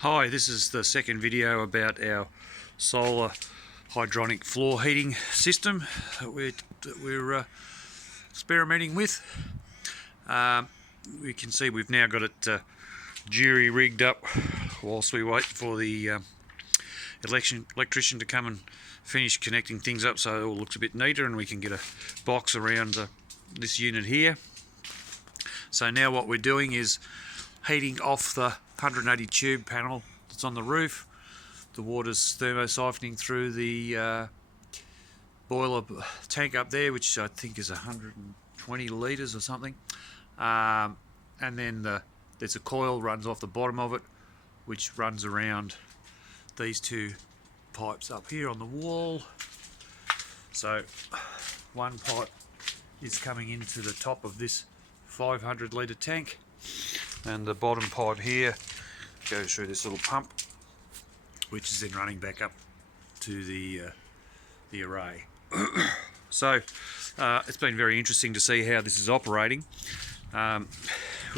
Hi, this is the second video about our solar hydronic floor heating system that we're experimenting with. We can see we've now got it jury rigged up whilst we wait for the electrician to come and finish connecting things up so it all looks a bit neater and we can get a box around this unit here. So now what we're doing is heating off the 180 tube panel that's on the roof. The water's thermosiphoning through the boiler tank up there, which I think is 120 litres or something. And then there's a coil runs off the bottom of it, which runs around these two pipes up here on the wall. So one pipe is coming into the top of this 500 litre tank, and the bottom pipe here goes through this little pump, which is then running back up to the array. So it's been very interesting to see how this is operating. We're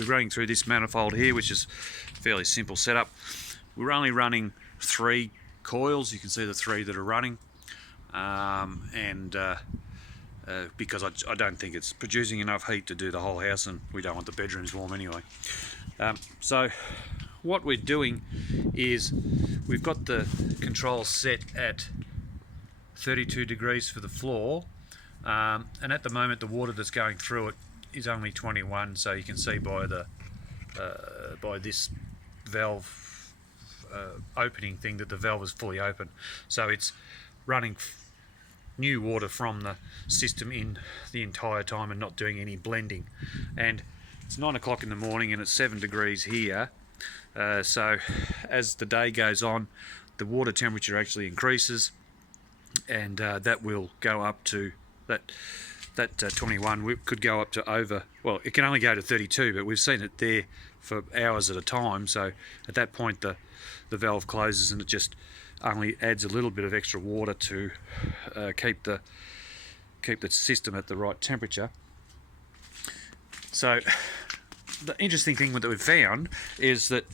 running through this manifold here, which is a fairly simple setup. We're only running 3 coils. You can see the 3 that are running, because I don't think it's producing enough heat to do the whole house, and we don't want the bedrooms warm anyway. So what we're doing is we've got the control set at 32 degrees for the floor, and at the moment the water that's going through it is only 21, so you can see by the by this valve opening thing that the valve is fully open, so it's running new water from the system in the entire time and not doing any blending. And it's 9 o'clock in the morning and it's 7 degrees here, so as the day goes on the water temperature actually increases, and that will go up to that 21. We could go up to over, well, it can only go to 32, but we've seen it there for hours at a time. So at that point the valve closes and it just only adds a little bit of extra water to keep the system at the right temperature. So the interesting thing that we've found is that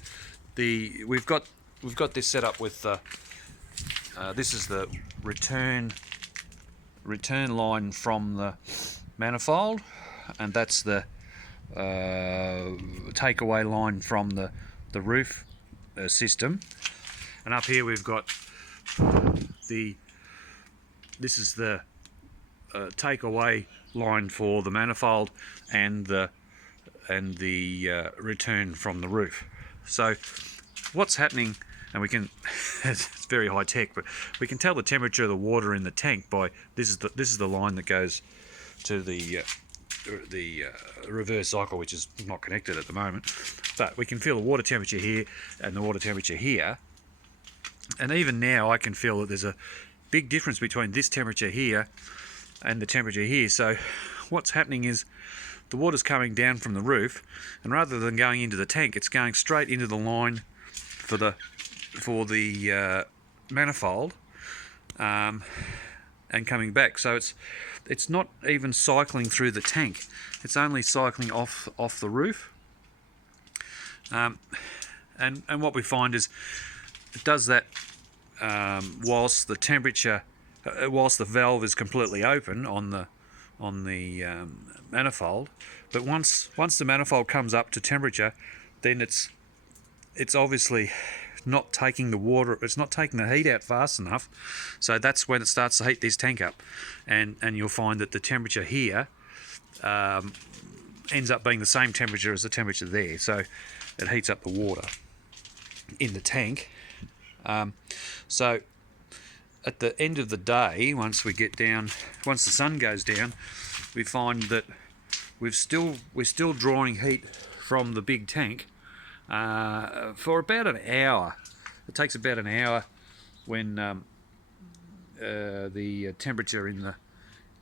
we've got this set up with this is the return line from the manifold, and that's the takeaway line from the roof system. And up here we've got this is the takeaway line for the manifold and the return from the roof. So what's happening, and we can it's very high tech, but we can tell the temperature of the water in the tank by this is the line that goes to the reverse cycle, which is not connected at the moment, but we can feel the water temperature here and the water temperature here. And even now I can feel that there's a big difference between this temperature here and the temperature here. So what's happening is the water's coming down from the roof, and rather than going into the tank, it's going straight into the line for the manifold, and coming back. So it's not even cycling through the tank, it's only cycling off the roof. And what we find is it does that whilst the valve is completely open on the manifold. But once the manifold comes up to temperature, then it's obviously not taking the water, it's not taking the heat out fast enough, so that's when it starts to heat this tank up, and you'll find that the temperature here ends up being the same temperature as the temperature there, so it heats up the water in the tank. So at the end of the day, once the sun goes down, we find that we're still drawing heat from the big tank for about an hour. It takes about an hour when the temperature in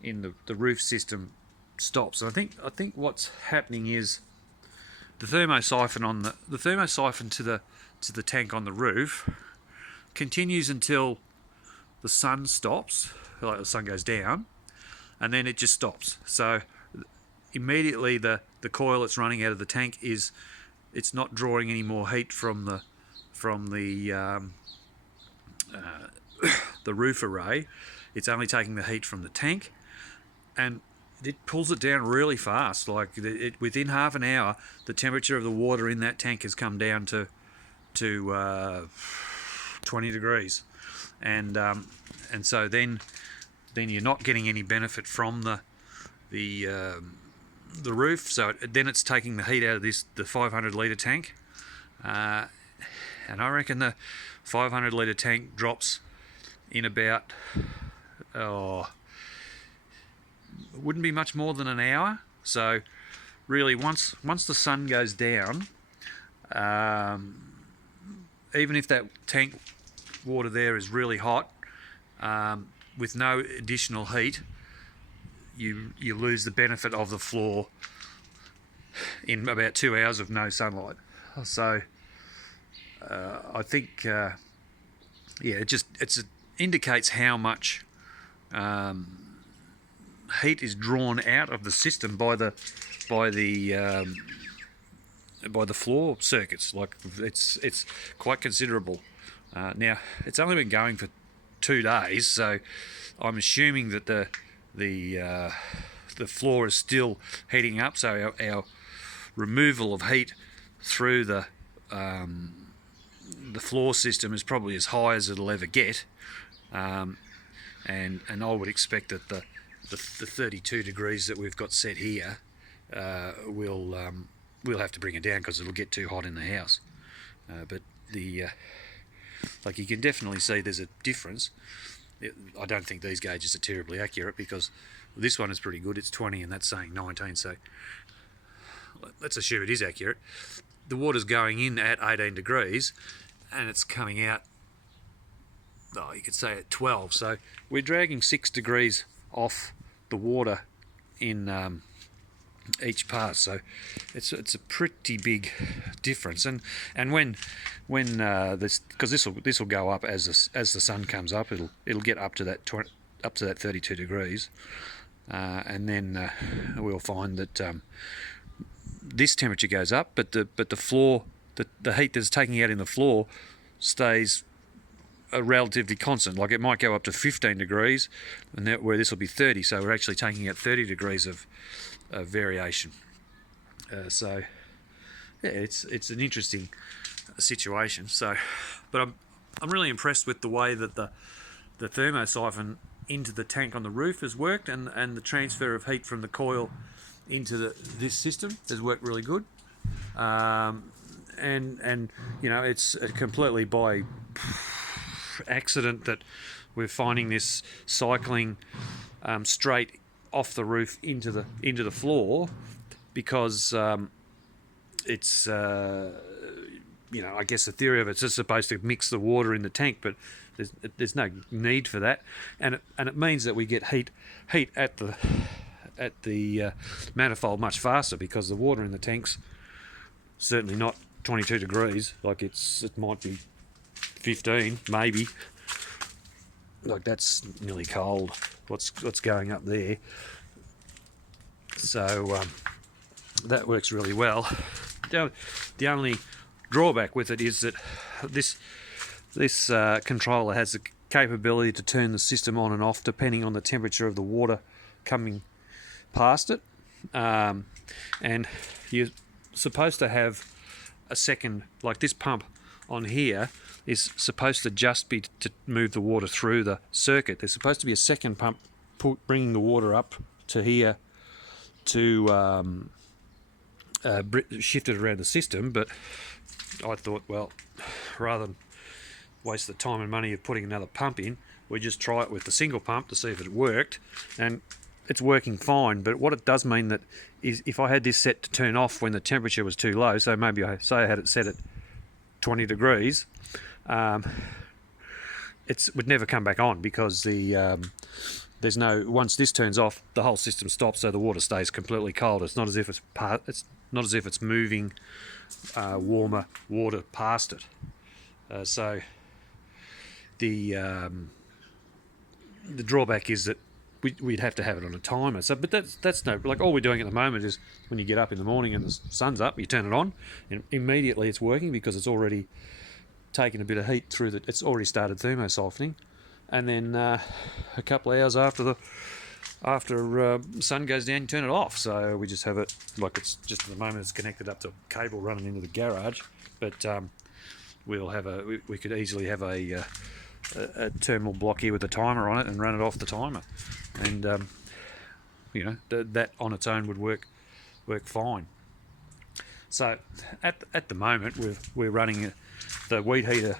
the roof system stops. And I think what's happening is the thermosiphon to the tank on the roof continues until the sun stops, like the sun goes down, and then it just stops. So immediately the coil that's running out of the tank it's not drawing any more heat from the roof array, it's only taking the heat from the tank, and it pulls it down really fast. Like within half an hour, the temperature of the water in that tank has come down to 20 degrees, and so then you're not getting any benefit from the roof. So then it's taking the heat out of the 500 litre tank, and I reckon the 500 litre tank drops in about wouldn't be much more than an hour. So really, once the sun goes down, even if that tank water there is really hot, with no additional heat, you lose the benefit of the floor in about 2 hours of no sunlight. So I think it indicates how much heat is drawn out of the system by the floor circuits. Like it's quite considerable. Now it's only been going for 2 days, so I'm assuming that the floor is still heating up. So our removal of heat through the floor system is probably as high as it'll ever get, and I would expect that the 32 degrees that we've got set here, we'll have to bring it down because it'll get too hot in the house. But like you can definitely see there's a difference. I don't think these gauges are terribly accurate because this one is pretty good. It's 20 and that's saying 19. So let's assume it is accurate. The water's going in at 18 degrees and it's coming out, you could say at 12. So we're dragging 6 degrees off the water in each pass. So it's a pretty big difference. And when this will go up as the sun comes up, it'll get up to that 32 degrees, and then we'll find that this temperature goes up, but the floor, the heat that's taking out in the floor stays relatively constant. Like it might go up to 15 degrees, and where this will be 30. So we're actually taking out 30 degrees of variation. So yeah, it's an interesting situation. So, but I'm really impressed with the way that the thermosiphon into the tank on the roof has worked, and the transfer of heat from the coil into this system has worked really good. And you know, it's completely by accident that we're finding this cycling straight off the roof into the floor, because it's you know, I guess the theory of it's just supposed to mix the water in the tank, but there's no need for that, and it means that we get heat at the manifold much faster, because the water in the tank's certainly not 22 degrees. Like it might be 15 maybe. Like that's nearly cold. What's going up there? So that works really well. The only drawback with it is that this controller has the capability to turn the system on and off depending on the temperature of the water coming past it, and you're supposed to have a second, like this pump on here is supposed to just be to move the water through the circuit. There's supposed to be a second pump bringing the water up to here to shift it around the system, but I thought, well, rather than waste the time and money of putting another pump in, we just try it with the single pump to see if it worked, and it's working fine. But what it does mean that is, if I had this set to turn off when the temperature was too low, so maybe I had it set at 20 degrees, it would never come back on, because there's no, once this turns off, the whole system stops, so the water stays completely cold. It's not as if it's moving warmer water past it. So the drawback is that we'd have to have it on a timer. So, but that's no, like, all we're doing at the moment is when you get up in the morning and the sun's up, you turn it on, and immediately it's working because it's already taken a bit of heat through it's already started thermosoftening, and then a couple of hours after the sun goes down, you turn it off. So we just have it like it's just at the moment it's connected up to a cable running into the garage, but we'll have we could easily have a terminal block here with a timer on it and run it off the timer, and that on its own would work fine. So at the moment we're running the weed heater.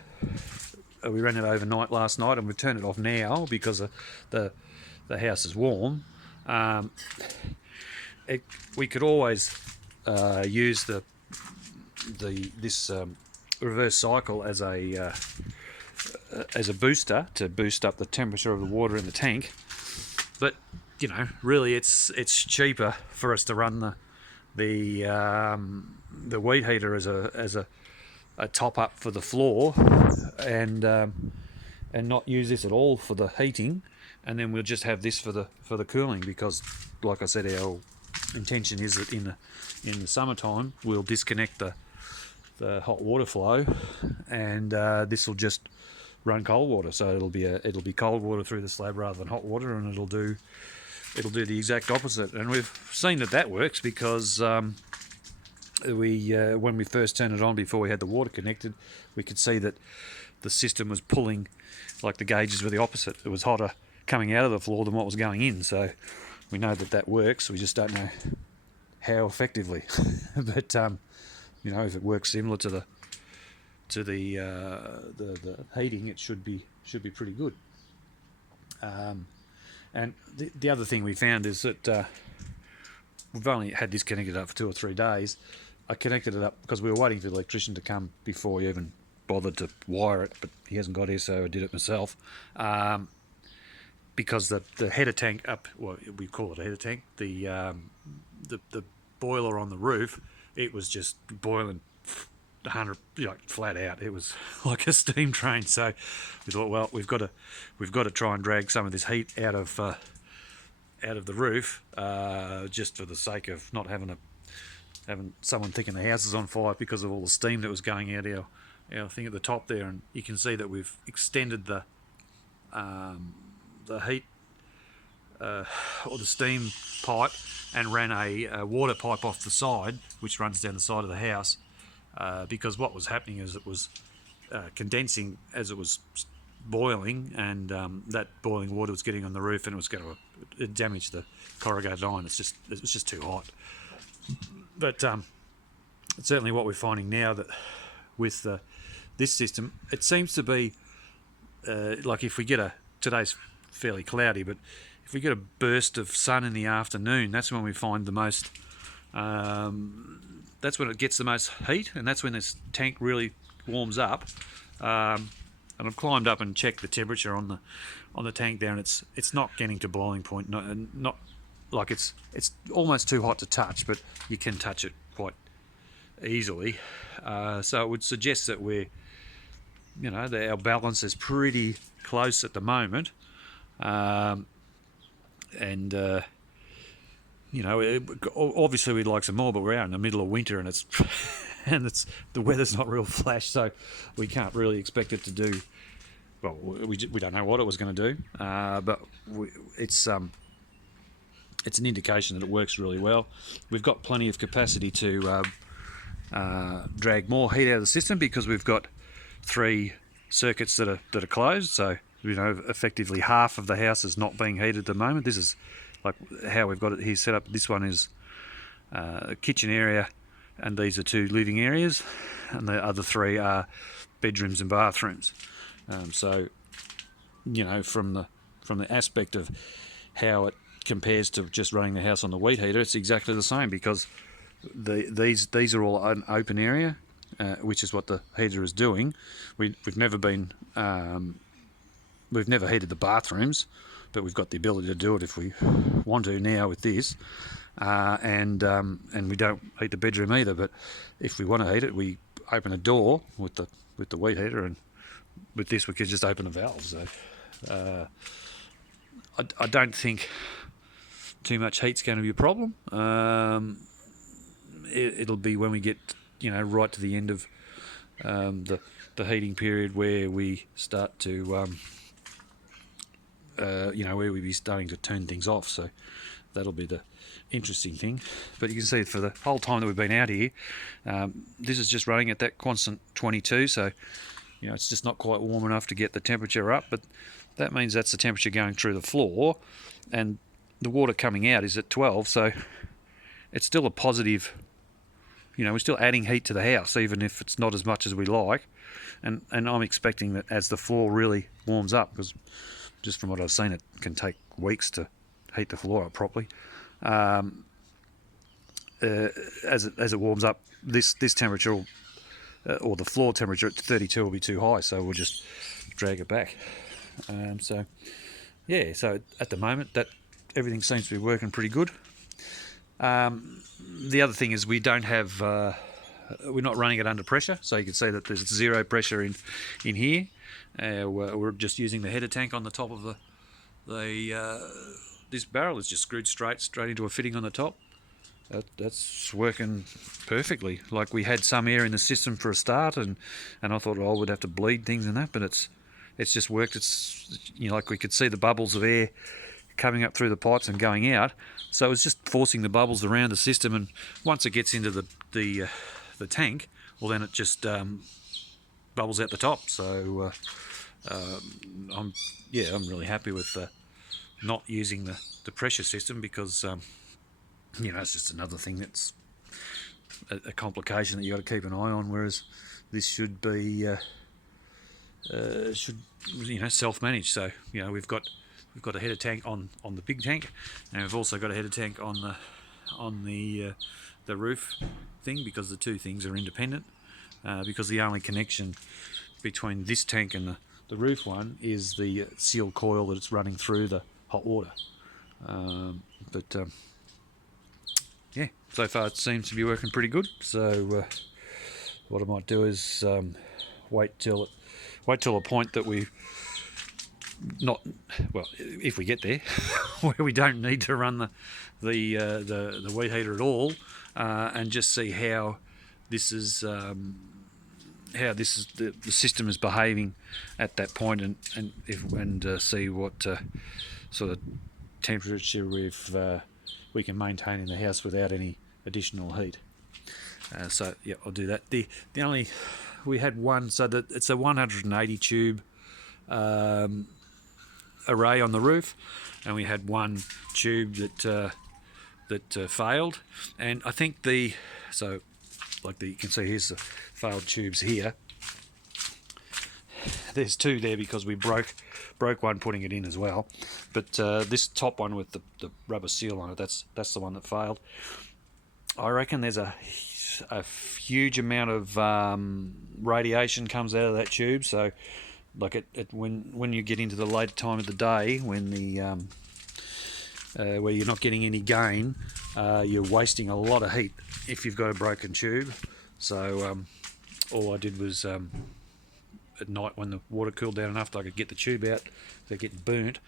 We ran it overnight last night, and we've turned it off now because the house is warm. We could always use this reverse cycle as a booster to boost up the temperature of the water in the tank, but really it's cheaper for us to run the weed heater as a top up for the floor, and not use this at all for the heating, and then we'll just have this for the cooling, because like I said, our intention is that in the summertime we'll disconnect the hot water flow, and this will just run cold water. So it'll be cold water through the slab rather than hot water, and it'll do the exact opposite. And we've seen that works, because when we first turned it on, before we had the water connected, we could see that the system was pulling, like the gauges were the opposite. It was hotter coming out of the floor than what was going in. So we know that works. We just don't know how effectively. But if it works similar to the heating, it should be pretty good. And the other thing we found is that we've only had this connected up for 2 or 3 days. I connected it up because we were waiting for the electrician to come before we even bothered to wire it, but he hasn't got here, so I did it myself. Because the header tank up, well, we call it a header tank, the boiler on the roof, it was just boiling 100, flat out. It was like a steam train. So we thought, well, we've got to try and drag some of this heat out of the roof, just for the sake of not having someone thinking the house is on fire because of all the steam that was going out our thing at the top there. And you can see that we've extended the heat or the steam pipe, and ran a water pipe off the side, which runs down the side of the house, because what was happening is it was condensing as it was boiling, and that boiling water was getting on the roof, and it was going to damage the corrugated iron. It was just too hot. But certainly what we're finding now, that with this system, it seems to be like if we get today's fairly cloudy, but if we get a burst of sun in the afternoon, that's when we find the most that's when it gets the most heat, and that's when this tank really warms up. And I've climbed up and checked the temperature on the tank there, and it's not getting to boiling point. Not like it's almost too hot to touch, but you can touch it quite easily. So it would suggest that our balance is pretty close at the moment. Obviously we'd like some more, but we're out in the middle of winter, and the weather's not real flash, so we can't really expect it to do well. We don't know what it was going to do, but it's an indication that it works really well. We've got plenty of capacity to drag more heat out of the system, because we've got 3 circuits that are closed. So effectively half of the house is not being heated at the moment. This is like how we've got it here set up. This one is a kitchen area, and these are 2 living areas, and the other 3 are bedrooms and bathrooms. So from the aspect of how it compares to just running the house on the weed heater, it's exactly the same, because these are all an open area, which is what the heater is doing. We've never heated the bathrooms, but we've got the ability to do it if we want to now with this, and we don't heat the bedroom either. But if we want to heat it, we open a door with the weed heater, and with this we could just open a valve. So I don't think too much heat's going to be a problem. It'll be when we get right to the end of the heating period where we start to where we be starting to turn things off. So that'll be the interesting thing. But you can see for the whole time that we've been out here, this is just running at that constant 22. So it's just not quite warm enough to get the temperature up, but that means that's the temperature going through the floor, and the water coming out is at 12. So it's still a positive. We're still adding heat to the house, even if it's not as much as we like. And I'm expecting that as the floor really warms up, because just from what I've seen, it can take weeks to heat the floor up properly. As it warms up, this temperature will, or the floor temperature at 32 will be too high, so we'll just drag it back. So at the moment that everything seems to be working pretty good. The other thing is we don't have, we're not running it under pressure, so you can see that there's zero pressure in here. We're just using the header tank on the top of this barrel is just screwed straight into a fitting on the top. That's working perfectly. Like, we had some air in the system for a start, and I thought, oh, we'd have to bleed things and that, but it's just worked. It's like we could see the bubbles of air coming up through the pipes and going out, so it's just forcing the bubbles around the system, and once it gets into the tank, well, then it just bubbles out the top. So I'm really happy with not using the pressure system, because it's just another thing that's a complication that you got to keep an eye on, whereas this should be self-managed. So we've got a header tank on the big tank, and we've also got a header tank on the roof thing, because the two things are independent, because the only connection between this tank and the roof one is the sealed coil that it's running through the hot water. So far it seems to be working pretty good. So what I might do is wait till a point that if we get there, where we don't need to run the weed heater at all, and just see how this is the system is behaving at that point, and see what sort of temperature we can maintain in the house without any additional heat. So yeah, I'll do that. We had one, so that it's a 180 tube array on the roof, and we had one tube that failed, and I think you can see, here's the failed tubes here. There's two there because we broke one putting it in as well, but this top one with the rubber seal on it, that's the one that failed. I reckon there's a huge amount of radiation comes out of that tube, so like when you get into the later time of the day, when where you're not getting any gain, you're wasting a lot of heat if you've got a broken tube. So all I did was at night, when the water cooled down enough that I could get the tube out without getting burnt,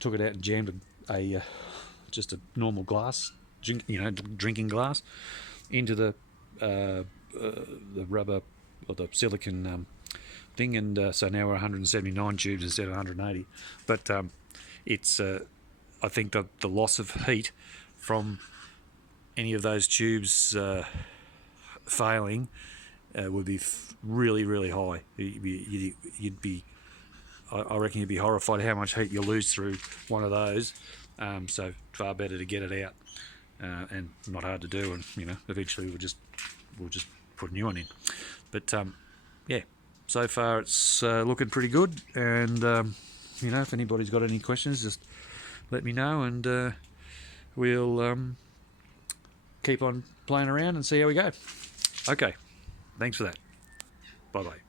took it out and jammed just a normal glass, drinking glass, into the rubber or the silicon thing, and so now we're 179 tubes instead of 180. But it's I think the loss of heat from any of those tubes failing would be really, really high. I reckon you'd be horrified how much heat you lose through one of those. So far better to get it out, and not hard to do. And eventually we'll just put a new one in. But so far it's looking pretty good. And if anybody's got any questions, just let me know, and we'll keep on playing around and see how we go. Okay, thanks for that. Bye bye.